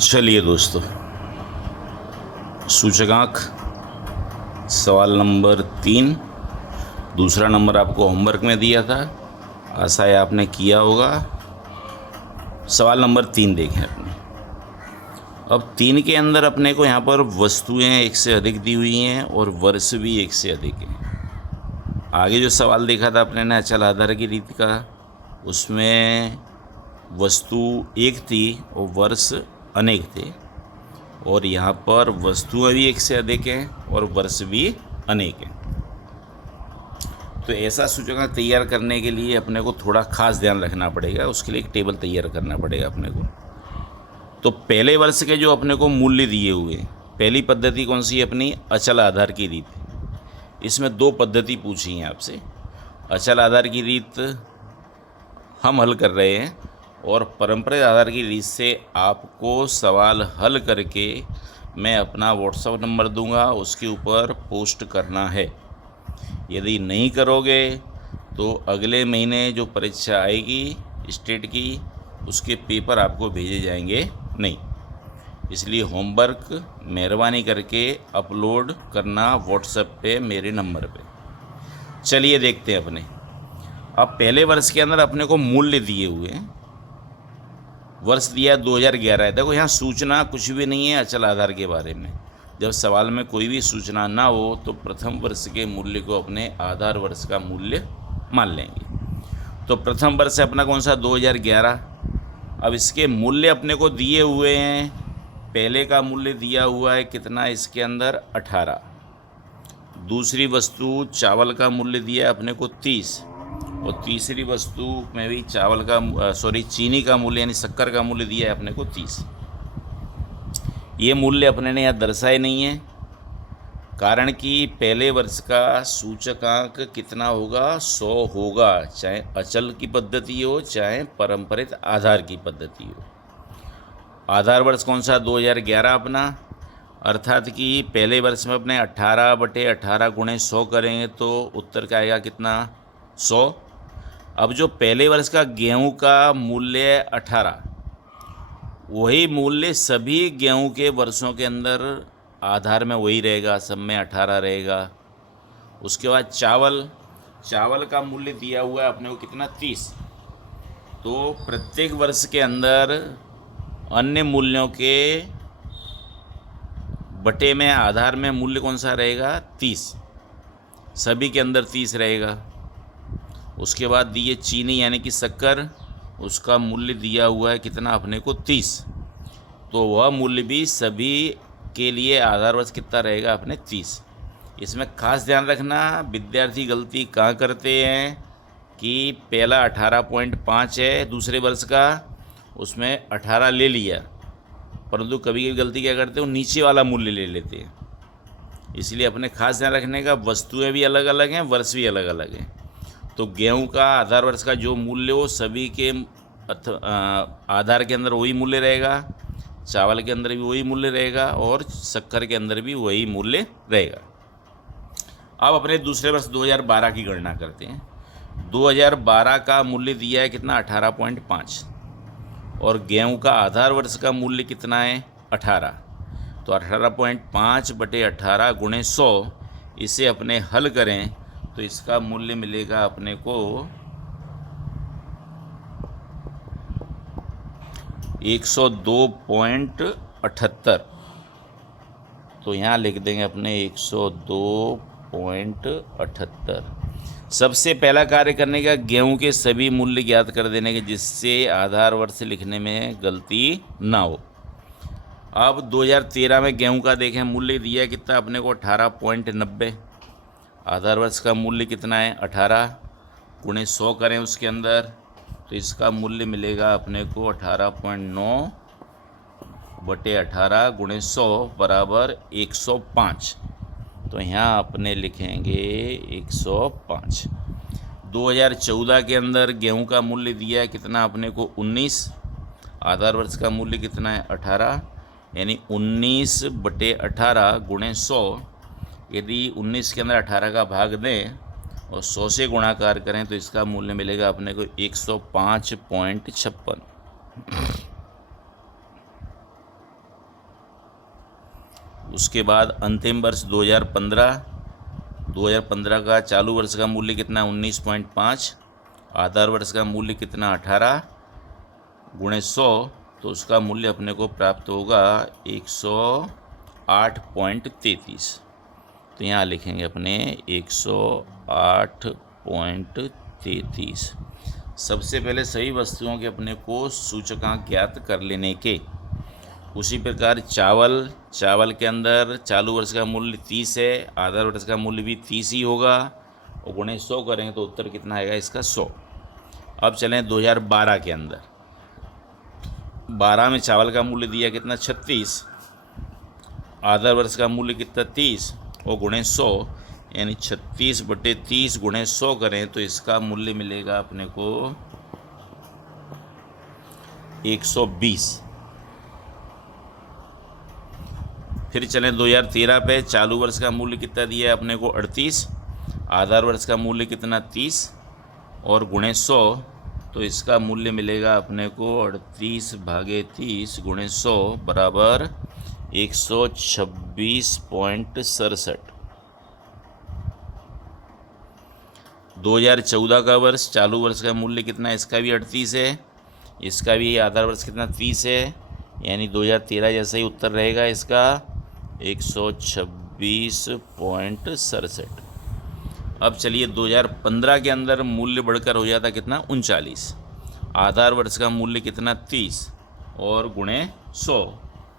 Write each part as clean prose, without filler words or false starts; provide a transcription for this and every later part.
चलिए दोस्तों, सूचकांक सवाल नंबर 3। दूसरा नंबर आपको होमवर्क में दिया था, आशा है आपने किया होगा। सवाल नंबर 3 देखें अपने। अब 3 के अंदर अपने को यहाँ पर वस्तुएं एक से अधिक दी हुई हैं और वर्ष भी एक से अधिक हैं। आगे जो सवाल देखा था अपने ने अचल आधार की रीति का, उसमें वस्तु एक थी और वर्ष अनेक थे, और यहाँ पर वस्तुएं भी एक से अधिक हैं और वर्ष भी अनेक हैं। तो ऐसा सूचकांक तैयार करने के लिए अपने को थोड़ा खास ध्यान रखना पड़ेगा। उसके लिए एक टेबल तैयार करना पड़ेगा अपने को। तो पहले वर्ष के जो अपने को मूल्य दिए हुए, पहली पद्धति कौन सी है अपनी? अचल आधार की रीत। इसमें 2 पद्धति पूछी हैं आपसे। अचल आधार की रीत हम हल कर रहे हैं, और परंपरागत आधार की रीत से आपको सवाल हल करके मैं अपना व्हाट्सएप नंबर दूंगा, उसके ऊपर पोस्ट करना है। यदि नहीं करोगे तो अगले महीने जो परीक्षा आएगी स्टेट की, उसके पेपर आपको भेजे जाएंगे नहीं। इसलिए होमवर्क मेहरबानी करके अपलोड करना व्हाट्सएप पे मेरे नंबर पे। चलिए देखते हैं अपने। अब पहले वर्ष के अंदर अपने को मूल्य दिए हुए हैं। वर्ष दिया 2011 है। देखो यहाँ सूचना कुछ भी नहीं है अचल आधार के बारे में। जब सवाल में कोई भी सूचना ना हो तो प्रथम वर्ष के मूल्य को अपने आधार वर्ष का मूल्य मान लेंगे। तो प्रथम वर्ष अपना कौन सा? 2011। अब इसके मूल्य अपने को दिए हुए हैं। पहले का मूल्य दिया हुआ है कितना इसके अंदर? 18। दूसरी वस्तु चावल का मूल्य दिया है अपने को 30, और तीसरी वस्तु में भी चावल का चीनी का मूल्य यानी शक्कर का मूल्य दिया है अपने को 30। ये मूल्य अपने ने यहाँ दर्शाए नहीं है, कारण कि पहले वर्ष का सूचकांक कितना होगा? 100 होगा, चाहे अचल की पद्धति हो चाहे परंपरित आधार की पद्धति हो। आधार वर्ष कौन सा? 2011 अपना, अर्थात कि पहले वर्ष में अपने 18/18 गुणे 100 करेंगे तो उत्तर का आएगा कितना? 100। अब जो पहले वर्ष का गेहूं का मूल्य 18, वही मूल्य सभी गेहूं के वर्षों के अंदर आधार में वही रहेगा, सब में 18 रहेगा। उसके बाद चावल का मूल्य दिया हुआ है अपने को कितना? 30। तो प्रत्येक वर्ष के अंदर अन्य मूल्यों के बटे में आधार में मूल्य कौन सा रहेगा? 30। सभी के अंदर 30 रहेगा। उसके बाद दिए चीनी यानी कि शक्कर, उसका मूल्य दिया हुआ है कितना अपने को? 30। तो वह मूल्य भी सभी के लिए आधार वर्ष कितना रहेगा अपने? 30। इसमें खास ध्यान रखना, विद्यार्थी गलती कहाँ करते हैं कि पहला 18.5 है दूसरे वर्ष का, उसमें 18 ले लिया, परंतु कभी कभी गलती क्या करते हैं, वो नीचे वाला मूल्य ले लेते हैं। इसलिए अपने खास ध्यान रखने का, वस्तुएं भी अलग अलग हैं, वर्ष भी अलग अलग हैं। तो गेहूं का आधार वर्ष का जो मूल्य हो सभी के आधार के अंदर वही मूल्य रहेगा, चावल के अंदर भी वही मूल्य रहेगा, और शक्कर के अंदर भी वही मूल्य रहेगा। अब अपने दूसरे वर्ष 2012 की गणना करते हैं। 2012 का मूल्य दिया है कितना? 18.5, और गेहूं का आधार वर्ष का मूल्य कितना है? 18। तो 18.5/18 गुणे 100, इसे अपने हल करें तो इसका मूल्य मिलेगा अपने को 102.78। तो यहाँ लिख देंगे अपने 102.78। सबसे पहला कार्य करने का, गेहूं के सभी मूल्य ज्ञात कर देने के, जिससे आधार वर्ष लिखने में गलती ना हो। अब 2013 में गेहूं का देखें, मूल्य दिया कितना अपने को? 18.90। आधार वर्ष का मूल्य कितना है? 18 गुणे 100 करें उसके अंदर, तो इसका मूल्य मिलेगा अपने को 18.9/18 गुणे 100 बराबर 105। तो यहाँ अपने लिखेंगे 105। 2014 के अंदर गेहूं का मूल्य दिया है कितना अपने को? 19। आधार वर्ष का मूल्य कितना है? 18, यानी 19/18 गुणे 100। यदि 19 के अंदर 18 का भाग दें और 100 से गुणाकार करें तो इसका मूल्य मिलेगा अपने को 105.56। उसके बाद अंतिम वर्ष 2015, 2015 का चालू वर्ष का मूल्य कितना 19.5, आधार वर्ष का मूल्य कितना 18 गुणे 100, तो उसका मूल्य अपने को प्राप्त होगा 108.33। तो यहाँ लिखेंगे अपने 108.33। सबसे पहले सही वस्तुओं के अपने को सूचकांक ज्ञात कर लेने के। उसी प्रकार चावल के अंदर चालू वर्ष का मूल्य 30 है, आधार वर्ष का मूल्य भी 30 ही होगा, और गुणे 100 करेंगे तो उत्तर कितना आएगा इसका 100। अब चलें 2012 के अंदर। 12 में चावल का मूल्य दिया कितना 36, आधार वर्ष का मूल्य कितना 30 और गुणे 100, यानी 36/30 गुणे 100 करें तो इसका मूल्य मिलेगा अपने को 120। फिर चलें 2013 पे। चालू वर्ष का मूल्य कितना दिया है अपने को 38, आधार वर्ष का मूल्य कितना 30 और गुणे 100, तो इसका मूल्य मिलेगा अपने को 38/30 गुणे 100 बराबर 126.67। 2014 का वर्ष, चालू वर्ष का मूल्य कितना है, इसका भी 38 है, इसका भी आधार वर्ष कितना 30 है, यानी 2013 जैसा ही उत्तर रहेगा इसका 126.67। अब चलिए 2015 के अंदर मूल्य बढ़कर हो जाता कितना 39, आधार वर्ष का मूल्य कितना 30 और गुणे 100,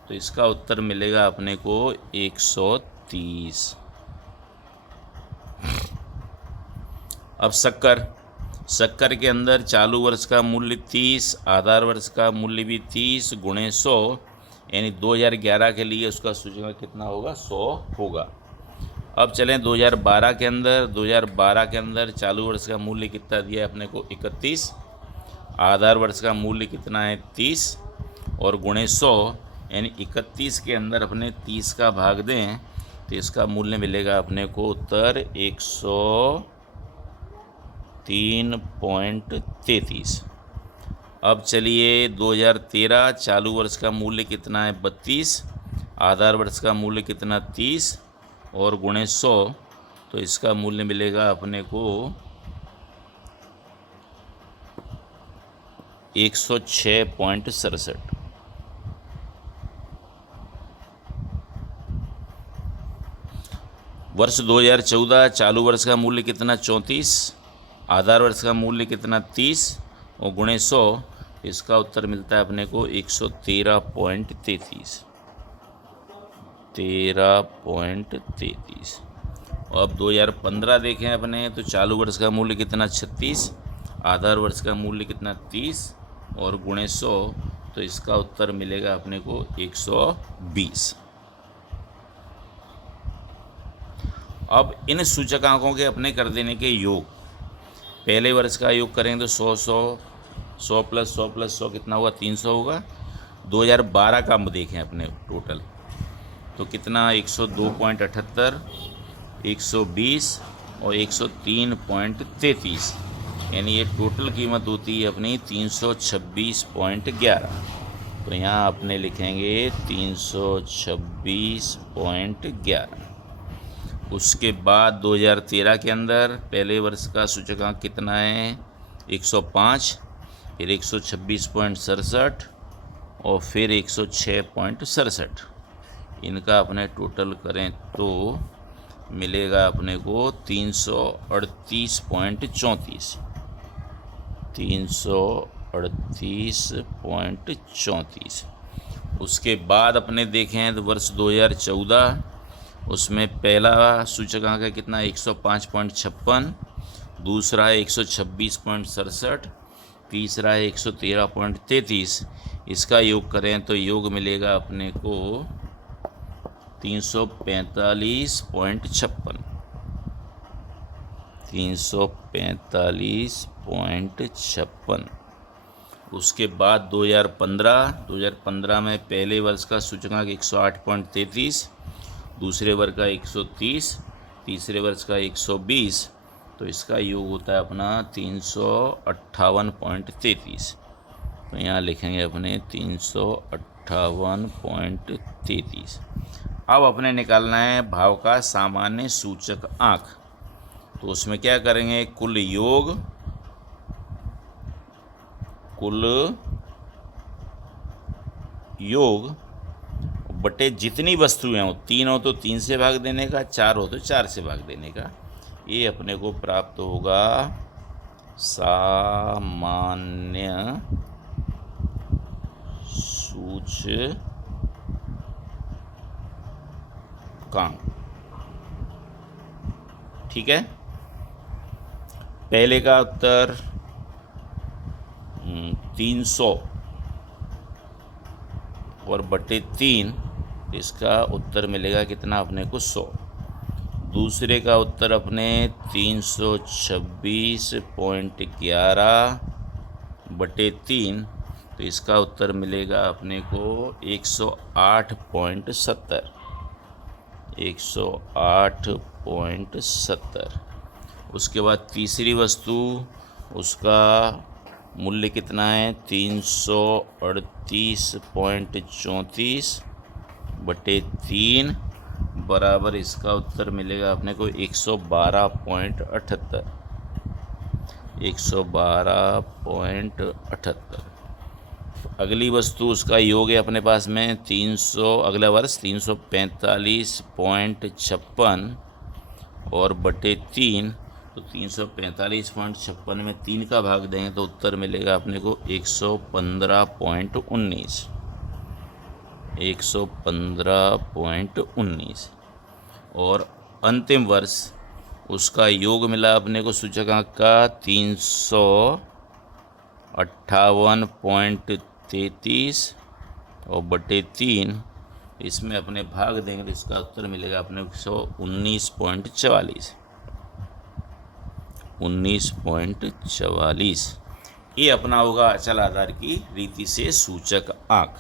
तो इसका उत्तर मिलेगा अपने को 130। अब शक्कर के अंदर चालू वर्ष का मूल्य 30, आधार वर्ष का मूल्य भी 30 गुणे 100, यानी 2011 के लिए उसका सूचकांक कितना होगा 100 होगा। अब चलें 2012 के अंदर। 2012 के अंदर चालू वर्ष का मूल्य कितना दिया है अपने को 31, आधार वर्ष का मूल्य कितना है 30 और गुणे 100, यानी 31 के अंदर अपने 30 का भाग दें तो इसका मूल्य मिलेगा अपने को उत्तर 103.33। अब चलिए 2013 चालू वर्ष का मूल्य कितना है 32, आधार वर्ष का मूल्य कितना 30 और गुणे 100, तो इसका मूल्य मिलेगा अपने को 106.67। वर्ष 2014 चालू वर्ष का मूल्य कितना 34, आधार वर्ष का मूल्य कितना 30 और गुणे 100, इसका उत्तर मिलता है अपने को 113.33। 13.33। और अब 2015 देखें अपने, तो चालू वर्ष का मूल्य कितना 36, आधार वर्ष का मूल्य कितना 30 और गुणे 100, तो इसका उत्तर मिलेगा अपने को 120। अब इन सूचकांकों के अपने कर देने के योग। पहले वर्ष का योग करेंगे तो 100 प्लस 100 कितना होगा 300 होगा। 2012 का हम देखें अपने टोटल तो कितना 102.78, 120 और 103.33, यानी ये टोटल कीमत होती है अपनी 326.11। तो यहाँ अपने लिखेंगे 326.11। उसके बाद 2013 के अंदर पहले वर्ष का सूचकांक कितना है 105, फिर 126.67 और फिर 106.67। इनका अपने टोटल करें तो मिलेगा अपने को 338.34। 338.34। उसके बाद अपने देखें तो वर्ष 2014, उसमें पहला सूचकांक है कितना 105.56, दूसरा है 126.67, तीसरा है 113.33। इसका योग करें तो योग मिलेगा अपने को 345.56। 345.56। उसके बाद 2015 में पहले वर्ष का सूचकांक 108.33, दूसरे वर्ष का 130, तीसरे वर्ष का 120, तो इसका योग होता है अपना 358.33। तो यहाँ लिखेंगे अपने 358.33। अब अपने निकालना है भाव का सामान्य सूचक आंक। तो उसमें क्या करेंगे, कुल योग बटे जितनी वस्तुएं हो, 3 हो तो 3 से भाग देने का, 4 हो तो 4 से भाग देने का। ये अपने को प्राप्त होगा सामान्य सूचकांक। ठीक है, पहले का उत्तर 300 और बटे 3, इसका उत्तर मिलेगा कितना अपने को 100। दूसरे का उत्तर अपने 326.11 बटे 3, तो इसका उत्तर मिलेगा अपने को 108.70। 108.70। उसके बाद तीसरी वस्तु, उसका मूल्य कितना है, 338.34 बटे 3 बराबर, इसका उत्तर मिलेगा अपने को 112.78। 112.78। अगली वस्तु, उसका योग है अपने पास में 300, अगला वर्ष 345.56 और बटे 3, तो 345.56 में 3 का भाग देंगे तो उत्तर मिलेगा अपने को 115.19। 115.19। और अंतिम वर्ष, उसका योग मिला अपने को सूचकांक का 358.33 और बटे 3, इसमें अपने भाग देंगे तो इसका उत्तर मिलेगा अपने को 119.44। 19.44। ये अपना होगा अचल आधार की रीति से सूचक आंक।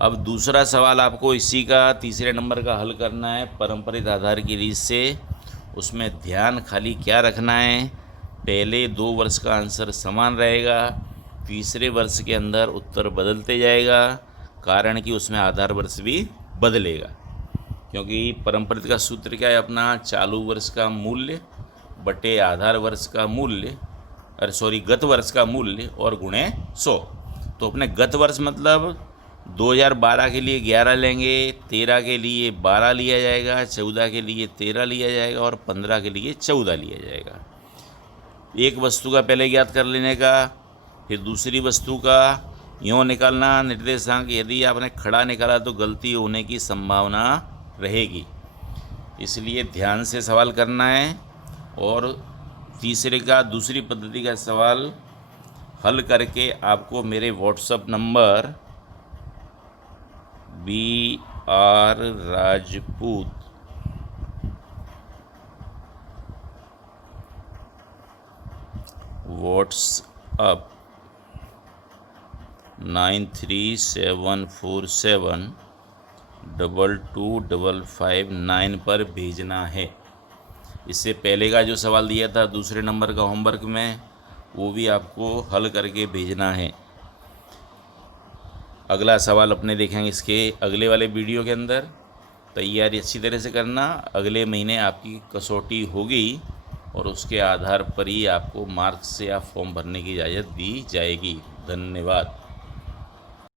अब दूसरा सवाल आपको इसी का तीसरे नंबर का हल करना है परंपरित आधार की रीत से। उसमें ध्यान खाली क्या रखना है, पहले 2 वर्ष का आंसर समान रहेगा, तीसरे वर्ष के अंदर उत्तर बदलते जाएगा, कारण कि उसमें आधार वर्ष भी बदलेगा। क्योंकि परंपरित का सूत्र क्या है अपना, चालू वर्ष का मूल्य बटे आधार वर्ष का मूल्य, गत वर्ष का मूल्य और गुणे 100। तो अपने गत वर्ष मतलब 2012 के लिए 11 लेंगे, 13 के लिए 12 लिया जाएगा, 14 के लिए 13 लिया जाएगा और 15 के लिए 14 लिया जाएगा। एक वस्तु का पहले ज्ञात कर लेने का, फिर दूसरी वस्तु का यूँ निकालना निर्देशांक। यदि आपने खड़ा निकाला तो गलती होने की संभावना रहेगी, इसलिए ध्यान से सवाल करना है। और तीसरे का दूसरी पद्धति का सवाल हल करके आपको मेरे WhatsApp number BR Rajput WhatsApp 93747225559 पर भेजना है। इससे पहले का जो सवाल दिया था दूसरे नंबर का होमवर्क में, वो भी आपको हल करके भेजना है। अगला सवाल अपने देखेंगे इसके अगले वाले वीडियो के अंदर। तैयारी अच्छी तरह से करना, अगले महीने आपकी कसौटी होगी और उसके आधार पर ही आपको मार्क्स या फॉर्म भरने की इजाज़त दी जाएगी। धन्यवाद।